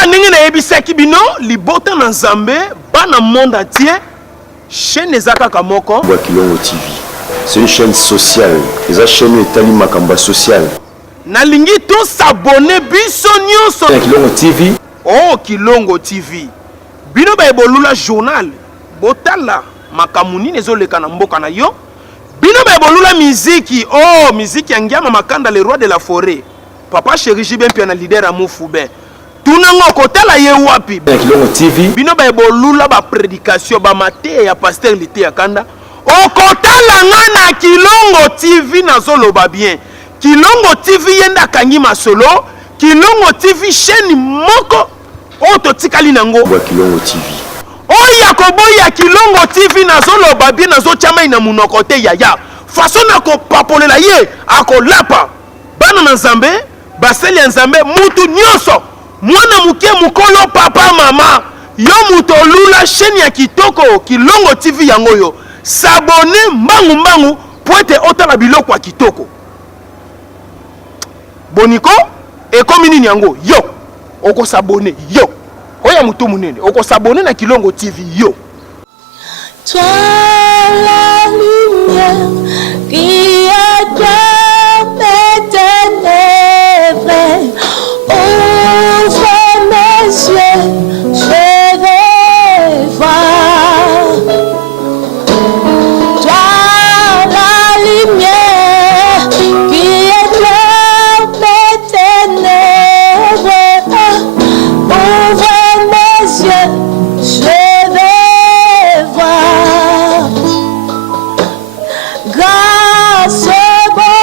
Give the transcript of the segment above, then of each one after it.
kaka ndenge na yebisaki bino libota na Nzambe bana monde entier chaîne ezaka kamoko Kilongo TV. C'est une chaîne sociale. Et la chaîne est tali makamba sociale. nalingi to s'abonner biso nyonso Kilongo TV. Oh Kilongo TV. Bino ba ebolula journal botala makamuni nezoleka na mboka na yo. Bino ba ebolula miziki. Oh miziki ya Ngiama Makanda le roi de la forêt. Papa Chéri Jibempi na leader Amu Fube. Tunango kotala ye wapi. Kilongo TV. Bino ba ebolula ba prédication ba mate ya pasteur Lité ya Kanda. Okotala ngana Kilongo TV na zoloba bien. Kilongo TV yenda kangi masolo. Kilongo TV chaîne moko oto tikali nango. Kilongo TV. Oya koboya Kilongo TV na zoloba bien na zo chama ina munoko te yaya. Façon na ko papolela ye akolapa. Bana na Nzambe, baseli ya Nzambe mutu nyonso. Mwana muke mukolo papa mama. Yo muto lula chaîne ya kitoko Kilongo TV yango yo. S'abonner mbangu mbangu poete otala biloko ya kitoko. Boniko ekomi nini yango yo oko s'abonner yo oya mutu munene oko s'abonner na Kilongo TV yo. Toi la lumière qui a dormi ténèbres, ouvre mes yeux, je vais voir. Toi la lumière qui a dormi ténèbres, ouvre mes yeux, je vais voir. Grâce au bon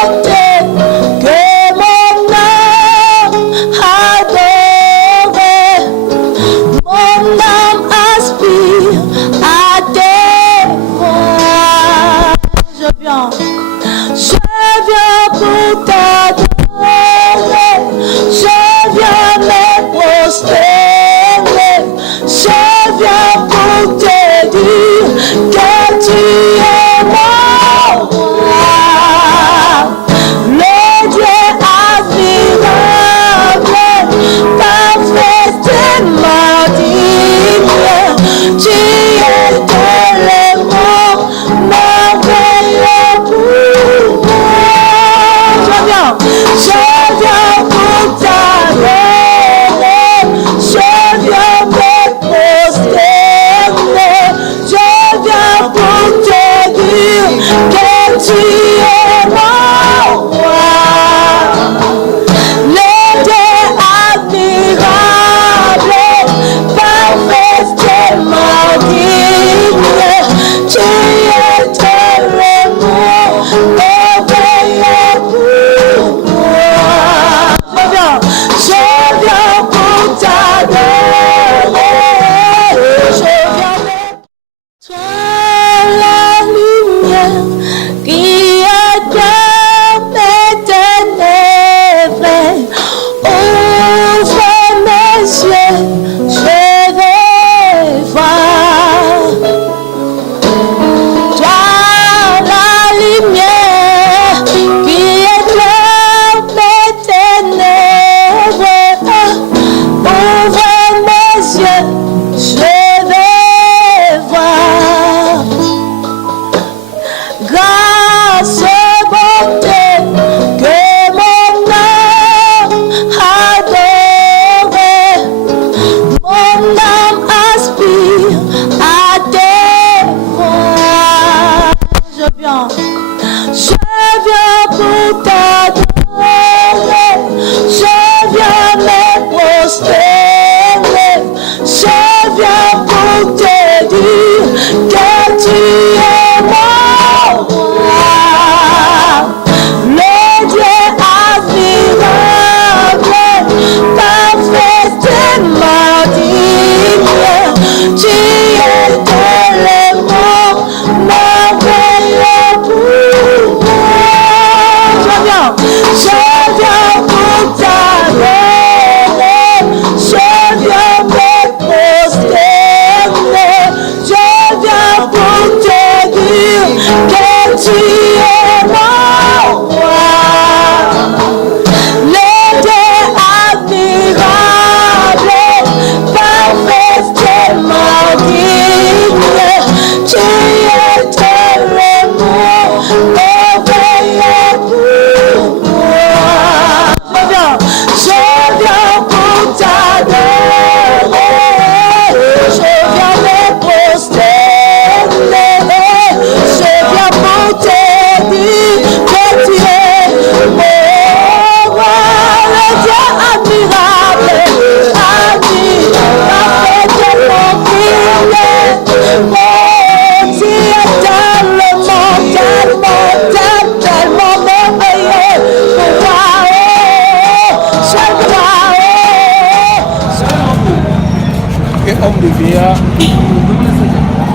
homme de VA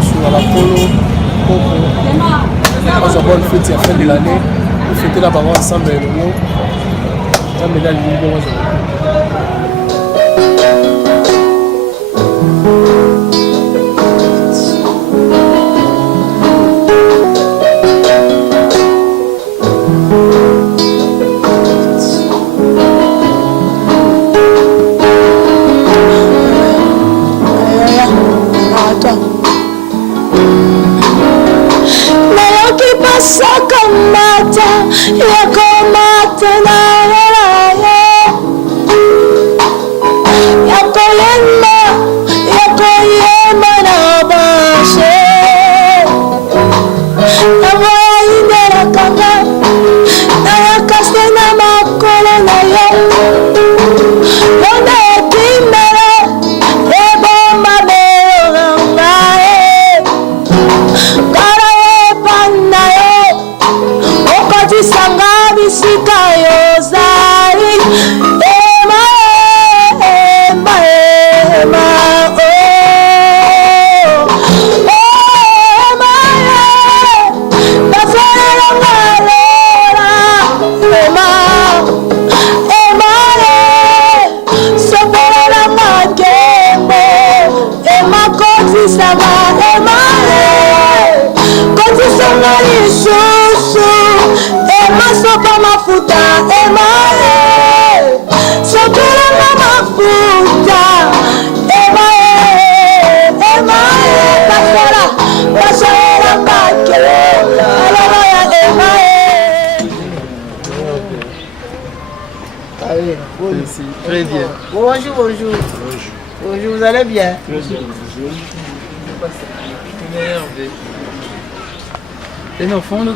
sur la polo on a bonne fête à la fin de l'année on fêter là-bas ensemble et le mot ça me donne une bonne Très bien. Bonjour, bonjour. Bonjour, vous allez bien? Et non, fond, là,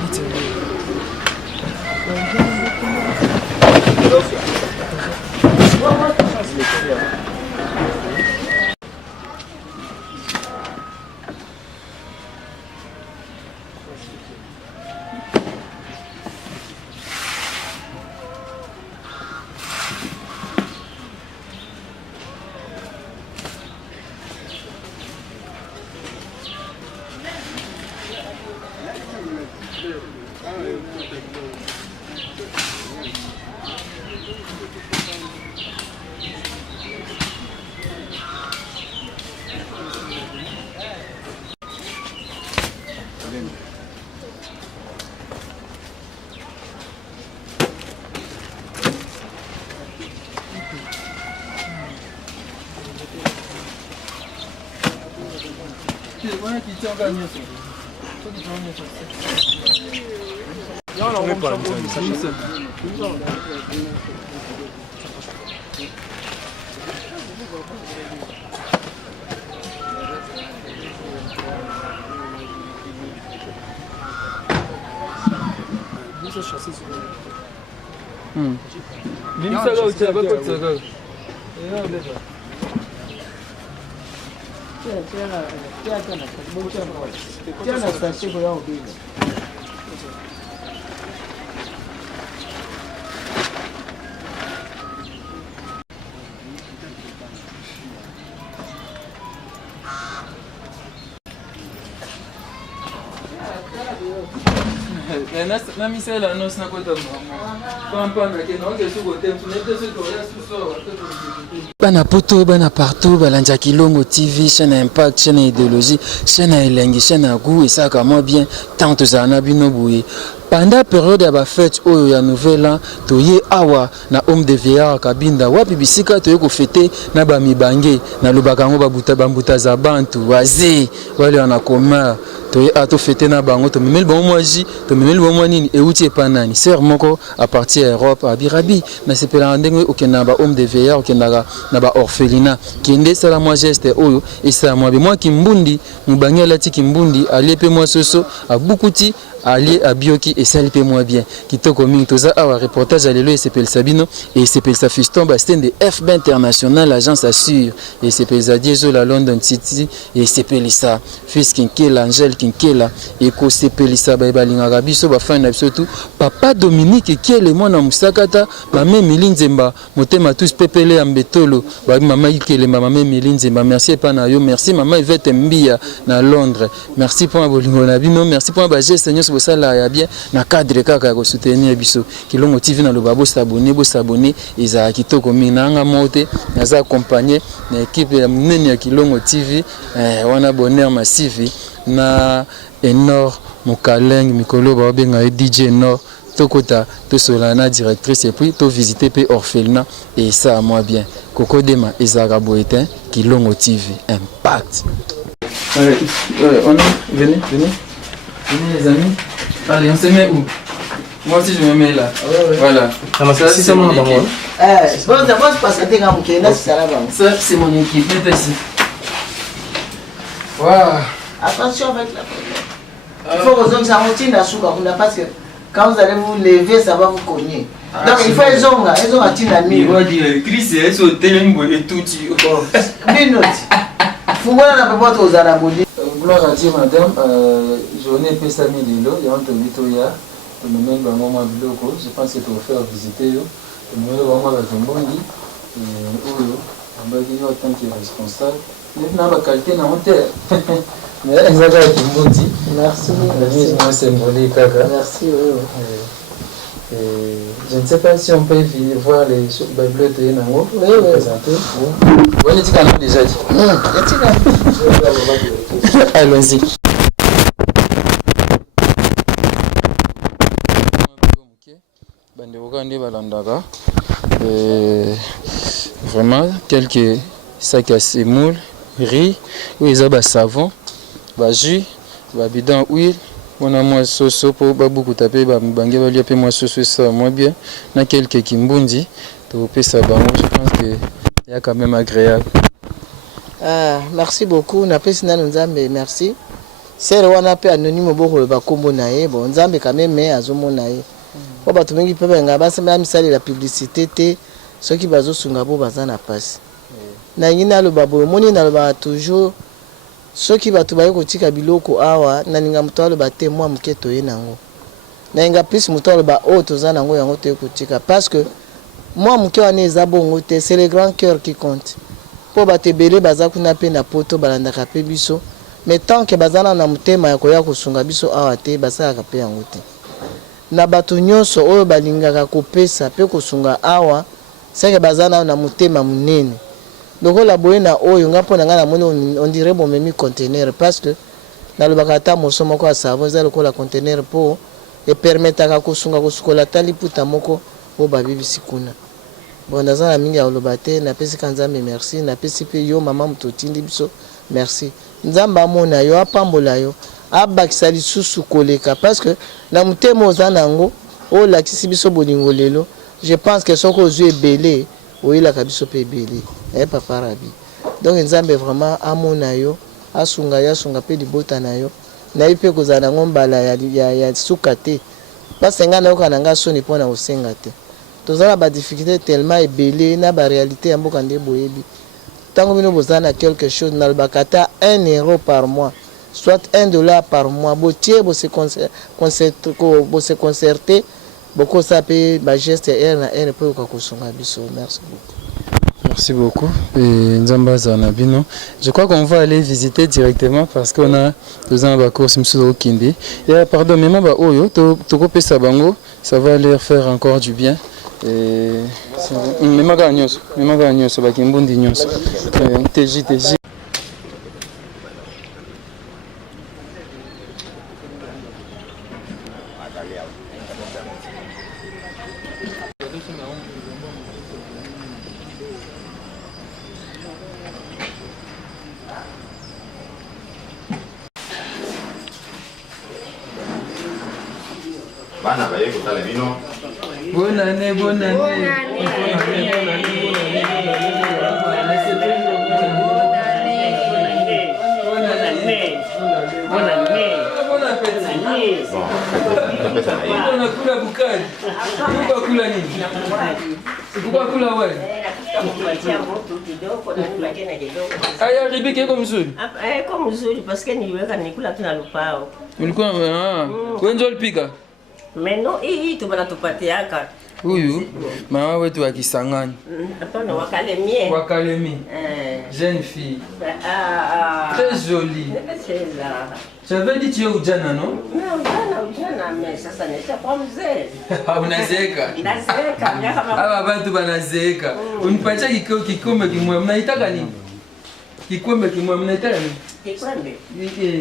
Bana poto, bana partout, balanja Kilongo TV, chaîne Impact, chaîne Idéologie, chaîne Elengi, chaîne Goût et ça comme moi bien, tant que ça n'a bino boué. Pendant la période de la fête, il y a nouvelle an, toye awa na homme de VR kabinda wapi bisika toye ko fêter na ba mibange na lobakango babuta bambuta za bantu wazi wale wanakoma toye ato fêter na bango to memel bon moji to memel bon nini e uti epanani sœur moko à partir Europe à Birabi na sepela ndenge okenda ba homme de VR okenda na ba orphelinat kende sala moi geste oyo et ça moi kimbundi mubangi lati kimbundi aliepe moi soso a bukuti allié à Bioki et ça lui moins bien. Qui t'a commis tout ça, un reportage à l'élo et s'appelle Sabino et s'appelle sa fiston Bastien de FB International, l'agence assure et s'appelle Zadiezo la London City et s'appelle ça. Fils Kinké, l'Angèle Kinkela ekosepelisa balingaka biso bafani na biso tout papa Dominique Kiele mwana musakata mame Emily Nzemba motema tous pepele ya mbetolo mama Ikelemba mame Emily Nzemba merci pa na yo merci mama Yvette Mbia na Londres merci pour bolingo na bino merci pour ba geste nyos bosala ya bien na cadre kaka ko soutenir biso Kilongo TV na lobabo s'abonner eza kitoko mina nga mote naza accompagner na équipe ya munene ya Kilongo TV wana bonheur massif na Enor Mokaleng mikolo ba benga DJ Enor tokota to solana directrice et puis to visiter pe orphelinat et ça moi bien Coco Dema Ezara Boetin Kilongo TV Impact. Venez les amis. Allez, on se met où? Moi aussi je me mets là. Voilà. Ça c'est mon équipe. Ça c'est mon équipe. Mets ici. Waouh. Attention avec la première. Il faut que vous ayez un souka parce que quand vous allez vous lever, ça va vous cogner. Donc il faut les ongs, ils ont un tinami. Il va dire, Chris, c'est sauté et tout. Minute. Faut voir la plupart aux anabolies. Gloire à Dieu, madame. Journée Pessami Lilo, il y a un Tomitoya. Je pense que tu vas faire visiter. Tu vas faire Zombondi. On va dire autant qu'il est responsable. Il y a une qualité dans mon terre. Mais exactement, Zombondi. Merci. Moi, c'est symbolique. Merci. Je ne sais pas si on peut voir les bibliothèques de Nango. Oui. Vous avez dit qu'on a déjà dit. Allons-y. Vraiment, quelques sacs à semoule, riz, ils ont savon, jus, bidon huile. On a moins soso pour beaucoup taper, bangé va lui appeler moi soso ça moins bien. On a quelques kimbundi, tu peux ça je pense que il y a quand même agréable. Merci beaucoup. On a pris Nzambe, merci. C'est le one appel anonyme beaucoup le bakombo nae. Bon, Nzambe quand même mais azomo nae. Bon ba tumengi pe benga ba sema misali la publicité te ceux qui bazo sunga bo bazana passe. Na ngina lo babo moni na lo ba toujours ceux qui batu baye kotika biloko awa na ninga mutalo ba te moi muketo ye nango. Na nga plus mutalo ba o tozana ngo yango te kotika parce que moi muke wana ezabo ngote c'est le grand cœur qui compte. Po batebele baza kuna pe na poto balanda ka pe biso mais tant que bazana na mutema ya koya kosunga biso awa te basala ka pe yango te. Na bato nyonso oyo balingaka kopesa pe kosunga awa c'est que bazana na mutema munene. Donc la boyena oyo nga pona nga na moni on dirait bon memi conteneur parce que na lobaka ata moso moko asavo za lokola conteneur po et permetaka kosunga kosukola tali puta moko po babibisi kuna. Bon naza na mingi ya lobate na pesi kanzambe merci na pesi pe yo mama mutotindi biso merci. Nzamba amona yo apambola yo abakisa lisusu koleka parce que na mutemo zanango o lakisi biso bolingo lelo je pense que soko ozue belé oui la kabiso pe belé et papa rabi donc nzambe vraiment amona yo asunga pe libota na yo na ipe kozana ngombala ya sukate parce nga na yoka nanga soni pona osenga te tozala ba difficulté tellement ebelé na ba réalité ya mboka nde boyebi tango bino bozana quelque chose na bakata 1 euro par mois soit $1 par mois botier bo se concerter beaucoup ça peut ba geste na pour kosunga biso merci beaucoup. Merci beaucoup. Et Nzamba Zanabino. Je crois qu'on va aller visiter directement parce qu'on a 2 ans à course au Kindi. Et pardon, mais moi, Oyo, Toko Sabango, ça va leur faire encore du bien. Et mais ma gagnos, ça va qu'il y ait un bon dignos. TJ. Bonne année. Aya ribiki iko mzuri. Iko mzuri paske niliweka nikula tuna lupao. Ulikuwa wewe ndio ulipika? Meno hii tu banatupatiaka. Huyu mama wetu wa Kisangani. Hapana Wakalemi. Wakalemi. Jeune fille. Très jolie. J'avais dit tu es ujana, non? Ujana, mais sasa nishakuwa mzee. Unazeeka? Nazeeka, miaka Aba bantu banazeeka. Unipatia kikombe kimwe. Mnaitaka nini? Kikombe kimwe mnaitaka nini? Kikwembe.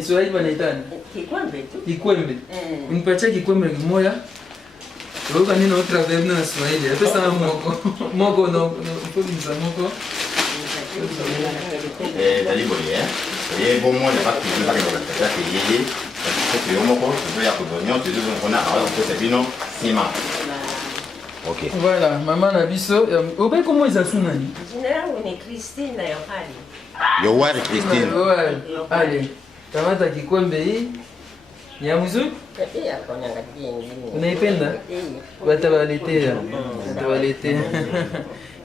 Swahili wanaitani? Kikwembe tu. Kikwembe. Unipatia kikombe kimoja. Wewe nini utravers na Swahili? Pesa moko no polisa moko. Daliboli ye bon moi pas que pas que la télé parce que on moko tu ya kodonyo tu dis on a ko sabino sima. OK. Voilà, maman na biso. Obe comment ils asuna ni? Jina yangu ni Christine Yohani. Yohani Christine. Ouais. Allez. Kamata kikombe hii. Ya mzuri? Ya kona ngati nyingine. Unaipenda? Watawaletea. Watawaletea.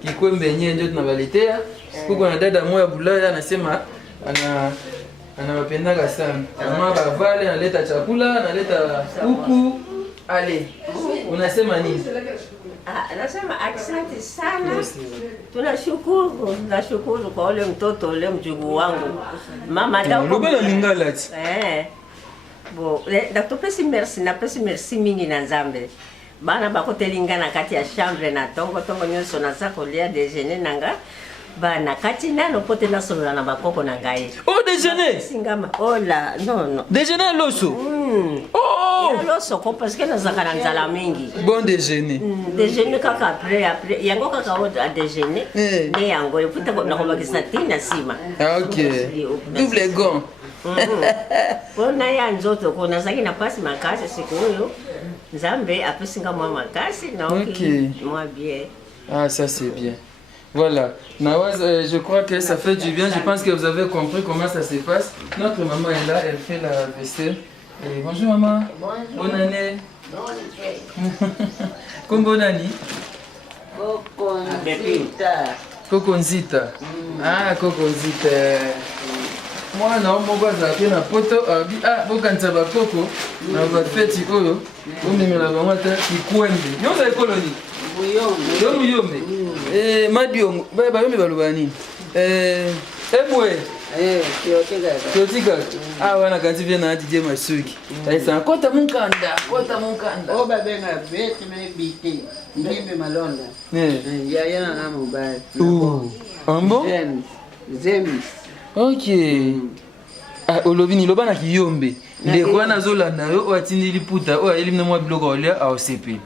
Kikombe yenyewe ndio tunawaletea. Kuko na dada moja Bulaya anasema anawapendaga sana. Mama bavale analeta chakula, analeta kuku. Ale. Unasema nini? Nasema asante sana. Tunashukuru kwa ule mtoto ule mjukuu wangu. Mama da. Lobela lingala ti. Bon, natopesi merci mingi na Nzambe. Bana bakotelingana kati ya chambre na tongo nyonso naza kolia déjeuner nanga. Bana kati nano pote nasolola na bakoko na ngai. Oh, déjeuner. Singama. Oh là, non. Déjeuner loso. Oh. Loso ko parce que nazaka na nzala mingi. Bon déjeuner. Déjeuner kaka après yango kaka o à déjeuner. Ne yango eputa ko nakobakisa tina sima. OK. Double gant. Bona ya nzoto ko nazaki na pasi makasi siku huyo. Nzambe apesinga mwa makasi na moi bien. Ah, ça c'est bien. Voilà. Nawaz, je crois que ça fait du bien. Je pense que vous avez compris comment ça se passe. Notre maman est là, elle fait la vaisselle. Et bonjour maman. Bonjour. Bonne année. Comme bonne année. Kokonzita. Ah, Kokonzita. Moi, non, mon gars, j'ai na poto. Ah, bokanza bakoko. Na ba feti oyo. Omemela bango ta kikwembe. Nyonza ekoloni. Yombe. Madiongo. Ba yombe baloba nini? Ebwe. Kiotika. Ah, wana kanti vya na DJ Masuki. Taisa kota munkanda. Oh babenga beti me biti. Ndimbe malonda. Ya yana na mobile. Ambo? Zemis. OK. Ah, olobini loba na kiyombe. Ndeko na zolanda yo watindi liputa o elimne mwa biloko olia au CP.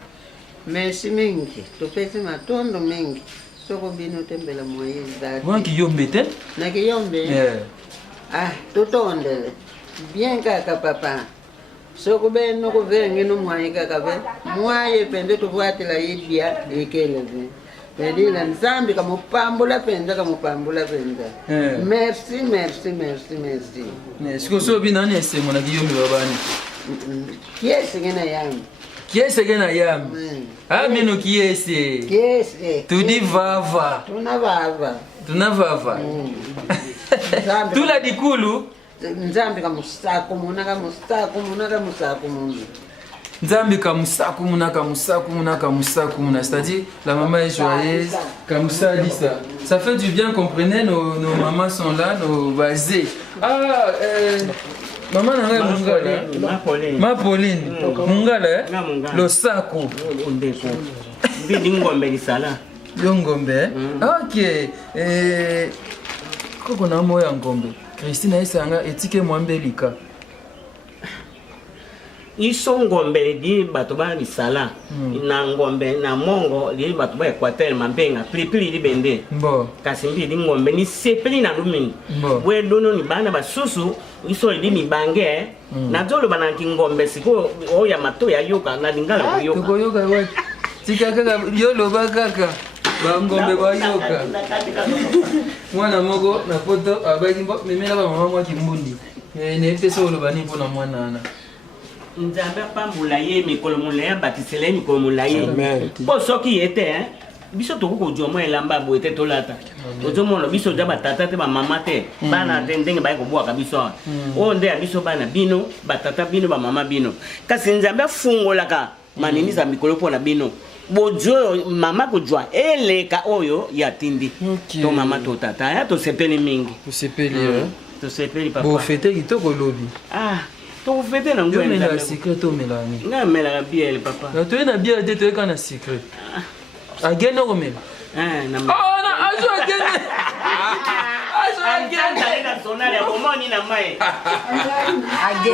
Merci mingi. Tupesi matondo mingi. Soko bino tembela moyezi dati. Wana kiyombe te? Na kiyombe? Ah, tutondele. Bien kaka papa. Soko beno ko venge no mwaye kaka be. Mwaye pende tufuatela yibia ekeleze. Pedila Nzambe kamupambula penza. Merci. Siko so binani esengo na kiyombe babani. Kiese gena yam. Ah mino kiese. Tudi vava. Tuna vava. Tula dikulu. Nzambe kamusako munaka musako mungu. Nzambi kamusaku muna, c'est-à-dire la maman est joyeuse, comme ça dit ça. Ça fait du bien, comprenez, nos mamans sont là, nos basés. Ah, maman n'a mungala. Ma Pauline. Mungala, le sako. Ngombe. OK. Koko na moya ngombe. Christine Isanga etike mwambelika. Iso ngombe di bato ba bisala na ngombe na mongo di bato ba Equateur mambenga pilipili di bende mbo kasi mbi di ngombe ni sepeli na lumini bwe dono ni bana basusu iso di ni bange na zolo bana ki ngombe siko oya mato ya yoka na lingala ko yoka we tika kaka yolo bakaka ba ngombe ba yoka mwana mogo na foto abaki mbo memela ba mama mwa kimbundi ne pesa olo bani mpona mwana ana Nzambe pambula ye mikolo mulaya batisele mikolo mulaye. Po soki yete biso tokokozwa mwa elamba boye te tolata ozomona biso ja batata te bamama te bana te ndenge baye kobwaka biso awa oyo nde ya biso bana bino batata bino bamama bino kasi nzambe afungolaka manini za mikolo mpona bino bozwi oyo mama kozwa eleka oyo ya tindi to mama to tata ya tosepeli mingi tosepeli papa bofete kitoko lobi tokofete na ngwena secret omelani nga melaka biele papa toye na biele te toyeka na secret agene okomela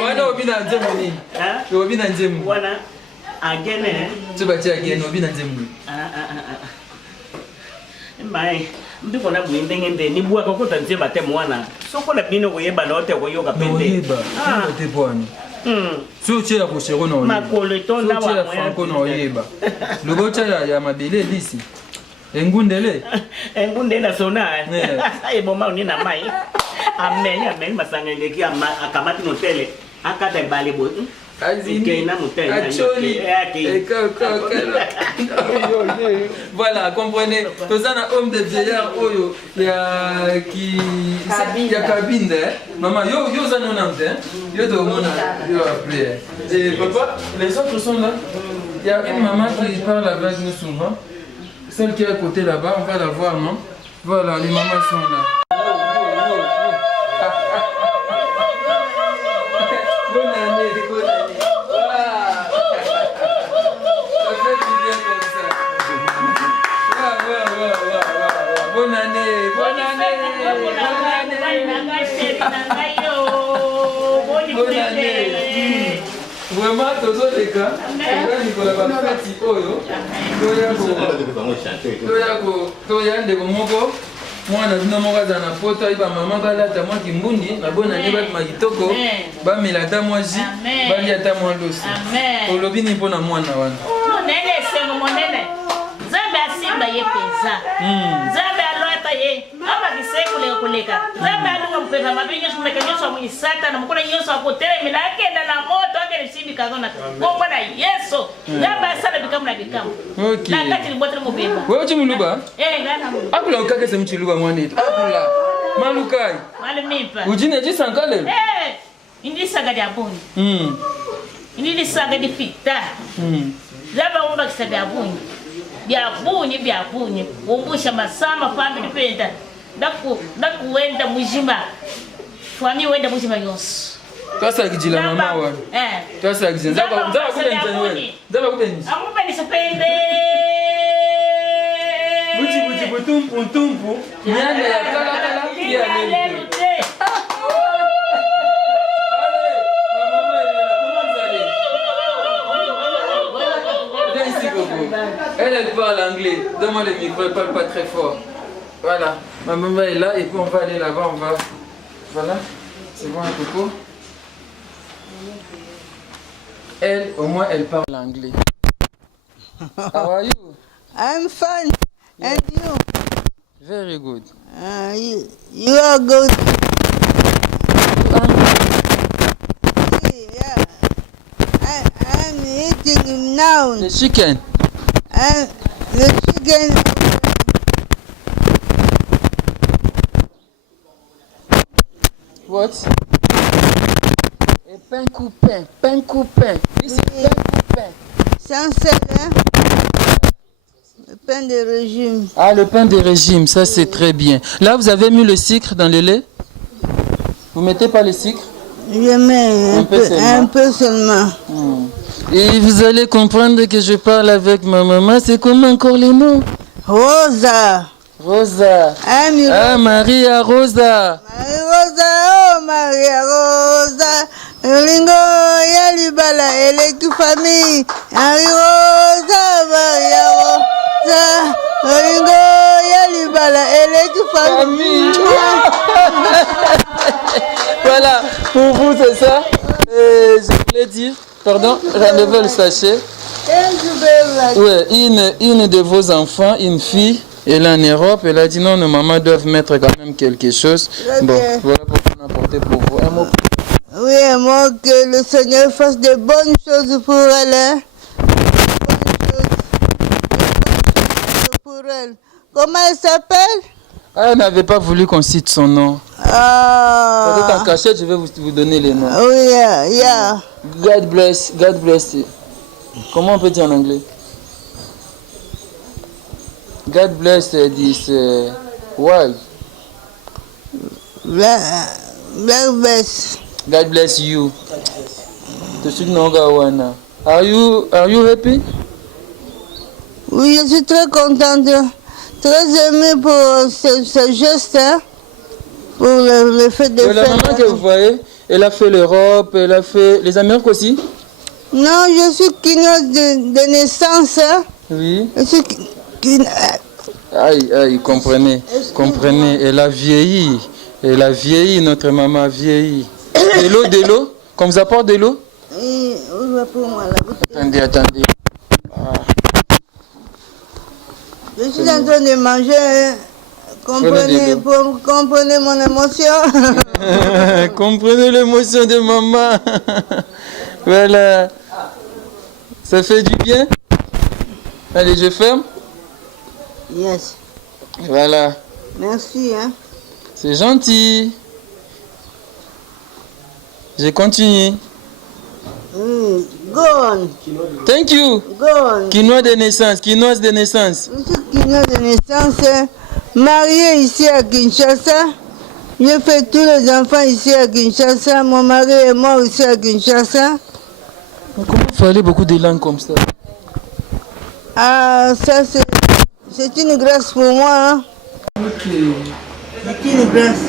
wana obi na nzembo nini obi na nzembo wana agene tobati agene obi na nzembo mbaye mbiko na buye ndenge nde ni bwaka kota nzeba te mwana sokola bino koyeba na ote koyoka pende te bwana sotie ya koshero na oyeba makolo etonda wa ya franco na oyeba lobocha ya mabele elisi engundele engundele sona eboma uni na mai ameni masanga ndeki akamati no tele akata bale bo voilà, comprenez. Tous un homme de vieillard, il y a cabine, maman, yo yo de mon après. Et papa, les autres sont là. Il y a une maman qui parle avec nous souvent. Celle qui est à côté là-bas, on va la voir, non? Voilà, les mamans sont là. Vraiment, tous les cas, Nicolas va faire petit oyo. Toya ndeko moko mwana bino moko za na poto iba mama balata mwa kimbundi na bona ne ba makitoko ba melata mwa ji ba liata mwa losi. Olobi ni mpona mwana wana. Nene sengo monene. Zambe asimba ye peza. Zambe alota ye. Aba kisekule kuleka. Zambe alunga mpeza mabinyo shumeka nyoso mwisata na mkono nyoso akotele milake na moto akele sibi kazona. Kwa na Yesu. Zambe asala bikamu na bikamu. Okay. Na kati libotre mubeba. Wewe chimuluba? Ngana muluba. Akula ukake se mchuluba mwanetu. Akula. Malukai. Malimipa. Ujine jisankale? Indi saga dia boni. Indi saga di pita. Zaba umba kisaga ya boni. Bya bunyi umbusha masama family penda ndakuwenda mujima fami wenda mujima yonso twasa kijila mama wa twasa kijila zaba kubenza wewe zaba kubenza amubeni sepende buji butumpu nyane ya kala ya lele Elle parle anglais. Donne-moi le micro, elle parle pas très fort. Voilà. Ma maman est là et puis on va aller là-bas. On va. Voilà. C'est bon, un coco. Elle, au moins, elle parle anglais. How are you? I'm fine. And you? Very good. You are good. Yeah. I'm eating now. The chicken. The chicken. What? Et pain coupin. This is pain coupin. Sans sel, hein? Le pain de régime. Ah, le pain de régime, ça c'est très bien. Là, vous avez mis le sucre dans le lait? Vous mettez pas le sucre? Je mets un peu seulement. Et vous allez comprendre que je parle avec ma maman. C'est comment encore les noms? Rosa. Ah, Maria Rosa. Maria Rosa. Ringo Yalibala, Eleki famille. Maria Rosa. Ringo Yalibala, Eleki famille. Voilà, pour vous c'est ça. Je voulais dire, pardon, j'enlevais le sachet. Ouais, une de vos enfants, une fille, elle est en Europe, elle a dit non, nos mamans doivent mettre quand même quelque chose. Bon, voilà pourquoi on a apporté pour vous. Un mot. Oui, un mot que le Seigneur fasse de bonnes choses pour elle. Pour pour elle. Comment elle s'appelle? Ah, elle n'avait pas voulu qu'on cite son nom. Peut-être en cachette, je vais vous donner les noms. Oh, yeah. God bless you. Comment on peut dire en anglais? God bless this wife. God bless you. Are you happy? Oui, je suis très contente, très émue pour ce geste, hein, pour le fait de faire. La maman que vous voyez, elle a fait l'Europe, elle a fait les Amériques aussi? Non, je suis quinoise de naissance. Hein. Oui. Je suis Aïe, comprenez, elle a vieilli, notre maman a vieilli. De l'eau, qu'on vous apporte de l'eau? Oui, pour moi là. Attendez. Je suis en train de manger, hein. Comprenez mon émotion. Comprenez l'émotion de maman. Voilà. Ça fait du bien? Allez, je ferme. Yes. Voilà. Merci, hein. C'est gentil. Je continue. Go on. Thank you. Go on. Quinoise de naissance. Je suis quinoise de naissance, mariée ici à Kinshasa. J'ai fait tous les enfants ici à Kinshasa. Mon mari est mort ici à Kinshasa. Comment il fallait beaucoup de langues comme ça? Ah, ça c'est une grâce pour moi. Hein. Ok. C'est une grâce.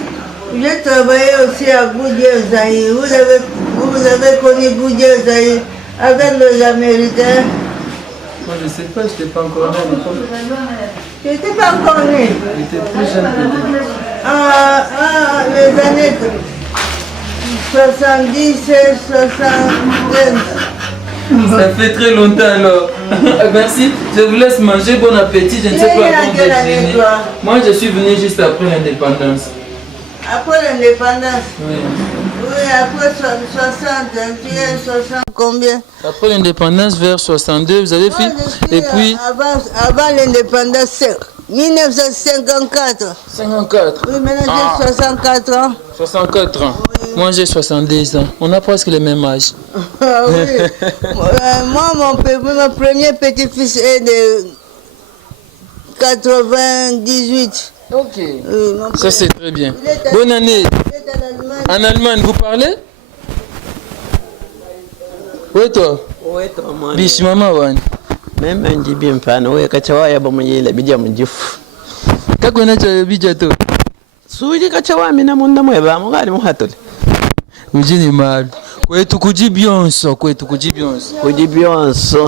J'ai travaillé aussi à Goudier Zaï. Vous avez connu Goudier Zaï avec les Américains. Moi je ne sais pas, je n'étais pas encore né à l'époque. Tu n'étais pas encore né? J'étais plus jeune peut-être. Les années 70 et 75. Ça fait très longtemps alors. Merci, je vous laisse manger, bon appétit, je ne sais pas quand déjeuner. Moi je suis venu juste après l'indépendance. Après l'indépendance? Oui. Oui, après 60, tu es 60 combien? Après l'indépendance vers 62, vous avez fait. Et puis. Avant l'indépendance, 1954. 54? Oui, maintenant j'ai 64 ans. 64 ans. Oui. Moi j'ai 70 ans. On a presque le même âge. Ah oui. Moi, mon premier petit-fils est de 98. Ok. Oui, ça c'est très bien. Bonne année. En Allemagne, vous parlez? Oui, toi? Oui, toi, moi. Biche, maman, wan. Même un dit bien fan, oui, Kachawa, ya bomoye la bidia mjif. Kako na cha bidia to? Suji Kachawa, mina munda mweba, mwangali muhatoli. Ujini mal. Kwetu kujibionso.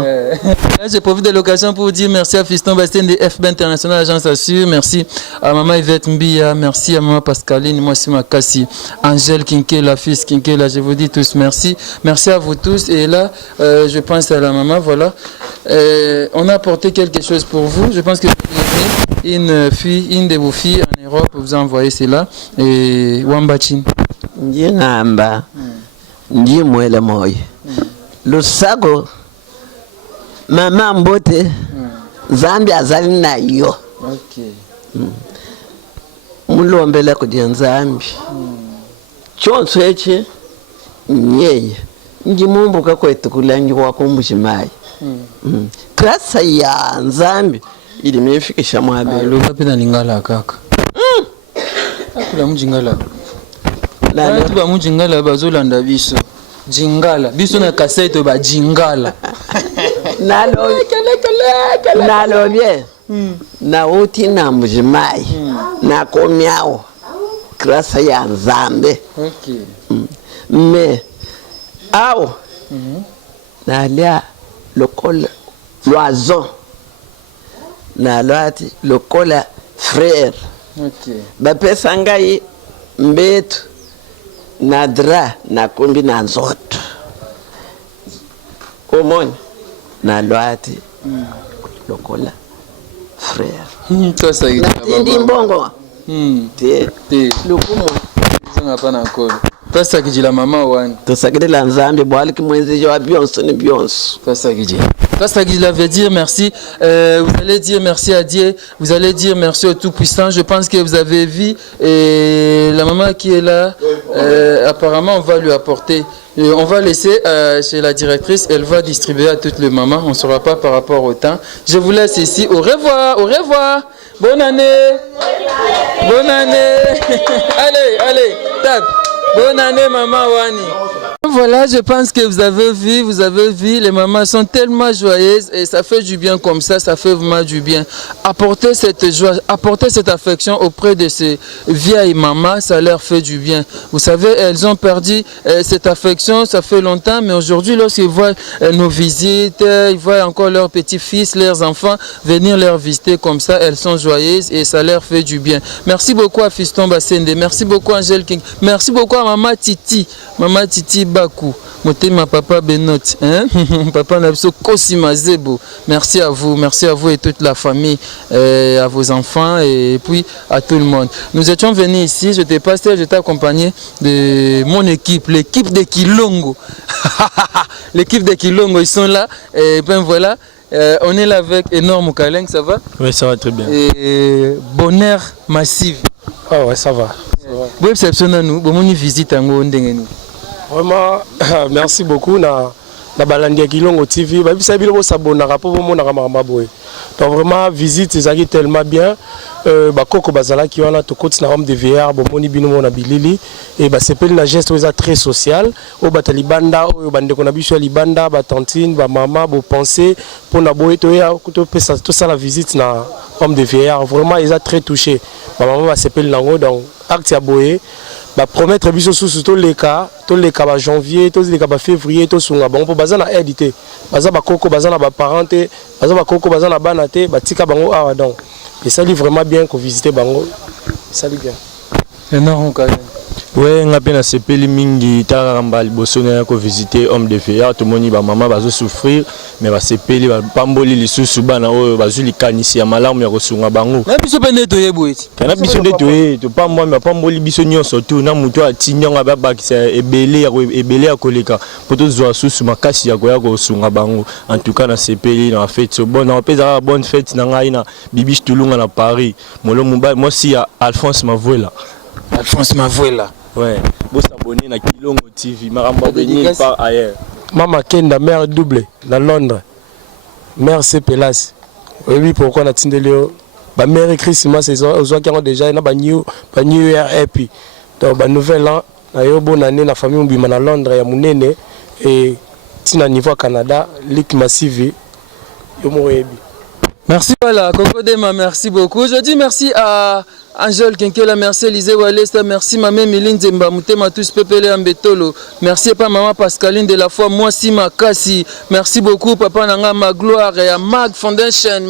Là, je profite de l'occasion pour dire merci à Fiston Bastien de FB International Agence Assure, merci à maman Yvette Mbia, merci à maman Pascaline, moi c'est Makassi, Angèle Kinkela, fils Kinkela, je vous dis tous merci. Merci à vous tous. Et là, je pense à la maman, voilà. On a apporté quelque chose pour vous. Je pense que une de vos filles en Europe vous a envoyé cela. Et Wambachin. Njinamba. Ndiye mwele moyo. Lusago mama mbote Zambi azali nayo. Okay. Mulombela kudi Nzambi. Chonso eche nyeye. Njimumbuka kwetu kulangi wakumbushimai. Klasa ya Nzambi ili mefikisha mwabe. Luka pina lingala kaka. Akula mjingala. Bantu ba mujingala bazolanda biso. Jingala. Biso na cassette ba jingala. Nalo bien. Na uti na mujimai. Na komiao. Klasa ya Nzambe. Okay. Mais awo. Na lia lokola loison. Na loati lokola frère. Okay. Ba pesa ngai mbetu nadra na kumbi na nzoto omoni na lwati lokola frère tosa ndi mbongo te lukumu zonga pana nkolo tosa kijila mama wani tosa kidela Nzambi bwali kimwenzi wa Beyonce ni Beyonce tosa kijila Pasteur Guy l'avait dit merci. Vous allez dire merci à Dieu. Vous allez dire merci au Tout-Puissant. Je pense que vous avez vu. Et la maman qui est là, apparemment, on va lui apporter. On va laisser chez la directrice. Elle va distribuer à toutes les mamans. On ne saura pas par rapport au temps. Je vous laisse ici. Au revoir. Au revoir. Bonne année. Bonne année. Allez, tape. Bonne année, maman Wani. Voilà, je pense que vous avez vu, les mamans sont tellement joyeuses et ça fait du bien comme ça fait vraiment du bien. Apporter cette joie, apporter cette affection auprès de ces vieilles mamans, ça leur fait du bien. Vous savez, elles ont perdu cette affection, ça fait longtemps, mais aujourd'hui, lorsqu'ils voient nos visites, ils voient encore leurs petits-fils, leurs enfants venir leur visiter comme ça, elles sont joyeuses et ça leur fait du bien. Merci beaucoup à Fiston Bassende, merci beaucoup à Angel King, merci beaucoup à Maman Titi Bakou, Motema Papa Benot, hein? Papa Nabso Kosima Zebo. Merci à vous et toute la famille, à vos enfants et puis à tout le monde. Nous étions venus ici, j'étais pasteur, j'étais accompagné de mon équipe, l'équipe de Kilongo. L'équipe de Kilongo, ils sont là, et ben voilà. On est là avec Énorme Kaleng, ça va? Oui, ça va très bien. Et Bonheur Massive. Ah ouais, ça va. Vous avez nous, bon, on visite en Gondeng. Vraiment, merci beaucoup na Balandia Kilongo TV. Bah, vous savez, vous s'abonnez à donc vraiment, visite, ils tellement bien. Koko Bazala qui est tout côté na homme de VR, Moni Bino na Bilili. Et c'est un geste très social. Au Batalibanda, au Bandekonabicho Libanda, Batantine, Mama, Bo Pensée, pour Naboé, tout ça la visite na homme de VR. Vraiment, ils ont très touché. Maman va s'appeler Lango, donc acte à Boé. Promettre biso sous tous les cas janvier, tous les cas février, tous sunga bango pour bazana édité. Baza bakoko bazana ba parenté, baza bakoko bazana banate, batika bango awa donc. Et ça lui vraiment bien qu'on visiter bango. Ça lui bien. Énorme quand même. Ouais, on a bien sepeli mingi taramba libosona ko visiter homme de fer, tout moni ba maman bazo souffrir mais ba sepeli ba pamboli lisusu bana oyo bazuli kanisi ya malamu ya kosunga bango. Na biso pe netoye boyeti. Kana biso netoye to pambwa mais pamboli biso nyonso tout na mutu atinyanga ba bakisa ebele ya koleka poto zwa susu makasi ya koya kosunga bango. En tout cas na sepeli na fête so bonne, on pesa bonne fête na ngai na Bibi Tulunga na Paris. Molo mumba moi si ya Alphonse Mavoela. Alphonse Mavoela. Ouais, vous s'abonnez à Kilongo TV, Maramba Béni par ailleurs. Maman Kenda, mère double, dans Londres. Mère Pélas. Oui, pourquoi on a Tindelio? Ma mère Christmas, c'est aux gens qui ont déjà une New Year Happy. Donc, ma nouvelle an, une bonne année, la famille Mbima à Londres, et à Mounene, et Tina niveau Canada, Lick Massive, merci, voilà, Coco Dema, merci beaucoup. Je dis merci à Angel Kenkela, merci Elisée Walesta, merci Maman Miline Zemba, Moutema tous Pepele Ambetolo, merci pas Maman Pascaline de la foi, moi Sima Kassi, merci beaucoup Papa Nanga Magloire et à Mag Foundation,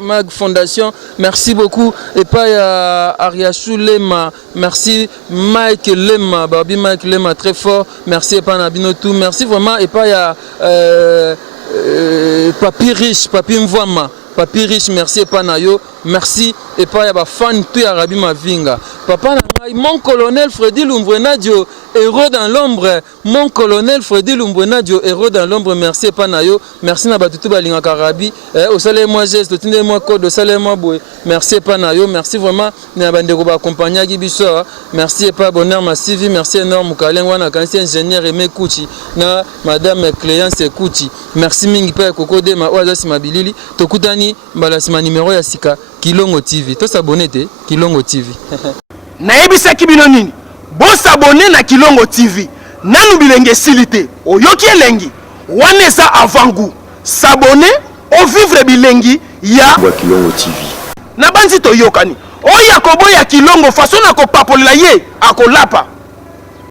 Mag Fondation, merci beaucoup et pas à Ariachou Lema, merci Mike Lema, Babi Mike Lema très fort, merci et pas Nabino tout, merci vraiment et pas à Papi Riche, Papi Mvouama. Papi Riche, merci et pas Nayo, merci et pas yaba fan tout Arabi Mavinga. Papa Nangai, mon colonel Freddy Lumbrenadio, héros dans l'ombre. Mon colonel Freddy Lumbrenadio, héros dans l'ombre, merci et pas Nayo. Merci na batutu balinga Karabi. Au salé moi geste, au tinde moi code, au salé moi boué. Merci et pas Nayo, merci vraiment na bandeko ba accompagner Gibiso. Merci et pas Bonheur Massive, merci énorme Kaleng wana kansi ingénieur Aimé Kouchi na madame Cléance Kouchi. Merci mingi pa Coco Dema oaza simabilili. Tokutani balasima numéro ya sika Kilongo TV. To s'abonner te Kilongo TV. Nayebisaki bino nini? Bo s'abonner na Kilongo TV. Nanu bilenge silite. Oyoki elengi. Wana eza avant goût. S'abonner au vivre bilengi ya Kilongo TV. Na banzi to yokani. Oya koboya Kilongo façon na ko papolela ye akolapa.